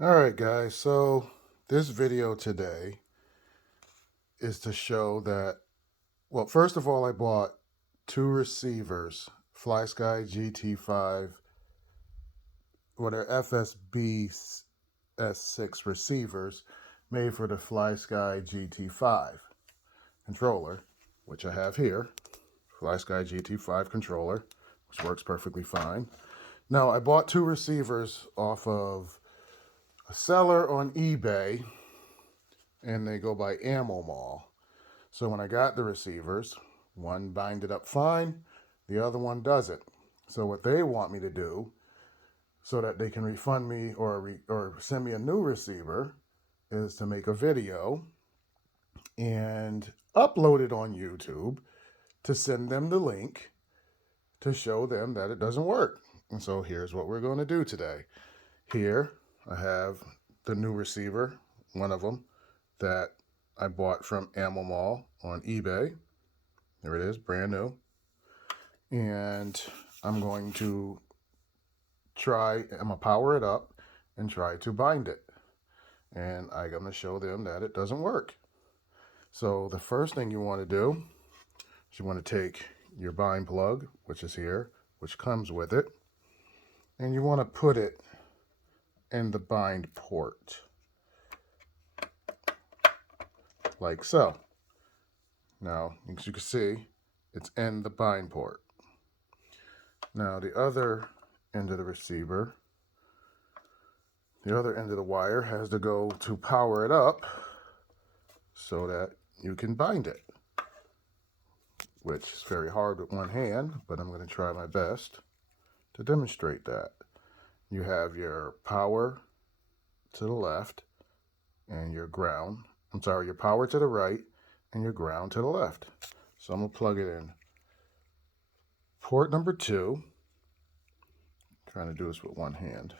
Alright guys, so this video today is to show that, well, first of all, I bought two receivers, Flysky GT5, they're FS-BS6 receivers made for the Flysky GT5 controller, which I have here, Flysky GT5 controller, which works perfectly fine. Now, I bought two receivers off of a seller on eBay, and they go by Ammo Mall. So when I got the receivers, one binded up fine, the other one doesn't. So what they want me to do, so that they can refund me or send me a new receiver, is to make a video and upload it on YouTube to send them the link to show them that it doesn't work. And so here's what we're going to do today. Here I have the new receiver, one of them, that I bought from Ammo Mall on eBay. There it is, brand new. And I'm going to power it up and try to bind it. And I'm going to show them that it doesn't work. So the first thing you want to do is you want to take your bind plug, which is here, which comes with it, and you want to put it in the bind port, like so. Now, as you can see, it's in the bind port. Now, the other end of the receiver, the other end of the wire has to go to power it up so that you can bind it, which is very hard with one hand, but I'm going to try my best to demonstrate that. You have your power to the left and your ground. Your power to the right and your ground to the left. So I'm going to plug it in port number 2. Trying to do this with one hand.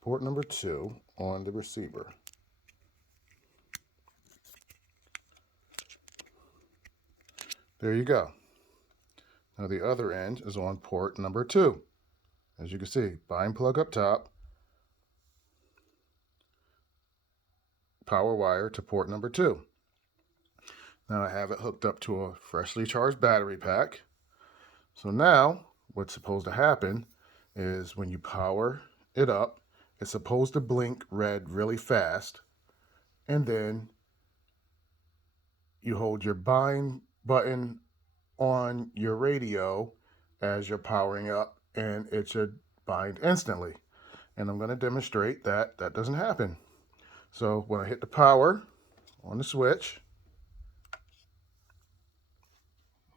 Port number 2 on the receiver. There you go. Now the other end is on port number 2. As you can see, bind plug up top, power wire to port number 2. Now I have it hooked up to a freshly charged battery pack. So now what's supposed to happen is when you power it up, it's supposed to blink red really fast, and then you hold your bind button on your radio as you're powering up, and it should bind instantly. And I'm going to demonstrate that that doesn't happen. So when I hit the power on the switch,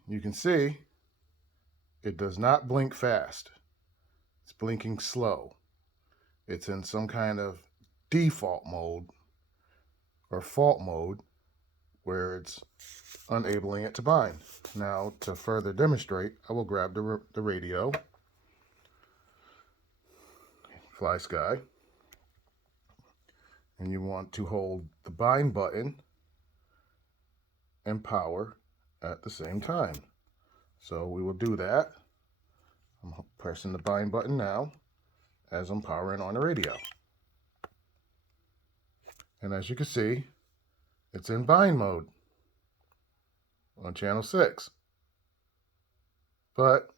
you can see it does not blink fast. It's blinking slow. It's in some kind of default mode or fault mode where it's unabling it to bind. Now, to further demonstrate, I will grab the radio, Flysky, and you want to hold the bind button and power at the same time. So we will do that. I'm pressing the bind button now as I'm powering on the radio. And as you can see, it's in bind mode on channel 6. But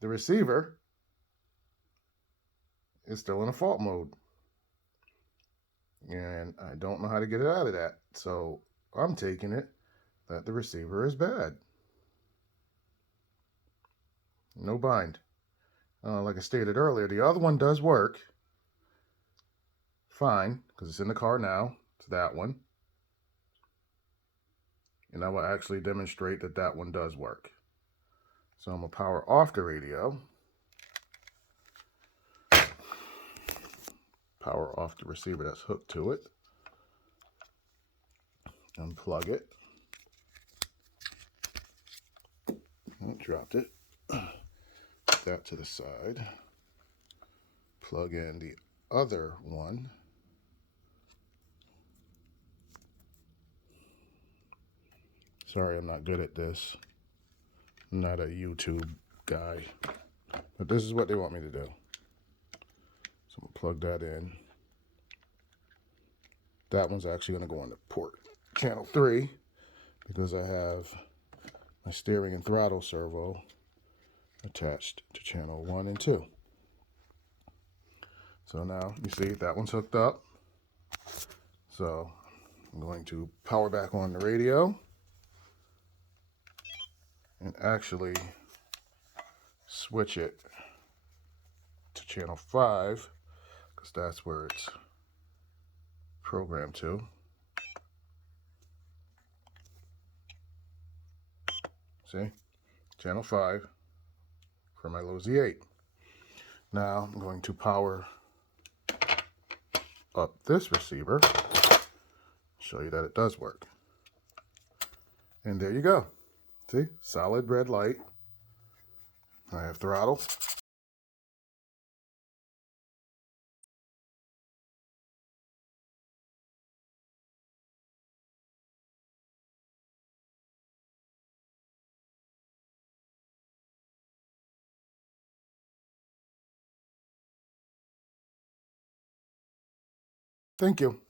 the receiver is still in a fault mode. And I don't know how to get it out of that. So I'm taking it that the receiver is bad. No bind. Like I stated earlier, the other one does work fine because it's in the car now. It's that one. And I will actually demonstrate that that one does work. So I'm going to power off the radio. Power off the receiver that's hooked to it. Unplug it. Oh, dropped it. Put that to the side. Plug in the other one. Sorry, I'm not good at this. I'm not a YouTube guy. But this is what they want me to do. So I'm going to plug that in. That one's actually going to go on the port channel 3 because I have my steering and throttle servo attached to channel 1 and 2. So now you see that one's hooked up. So I'm going to power back on the radio and actually switch it to channel 5 because that's where it's programmed to. See? Channel 5 for my low Z8. Now I'm going to power up this receiver, show you that it does work. And there you go. See? Solid red light. I have throttle. Thank you.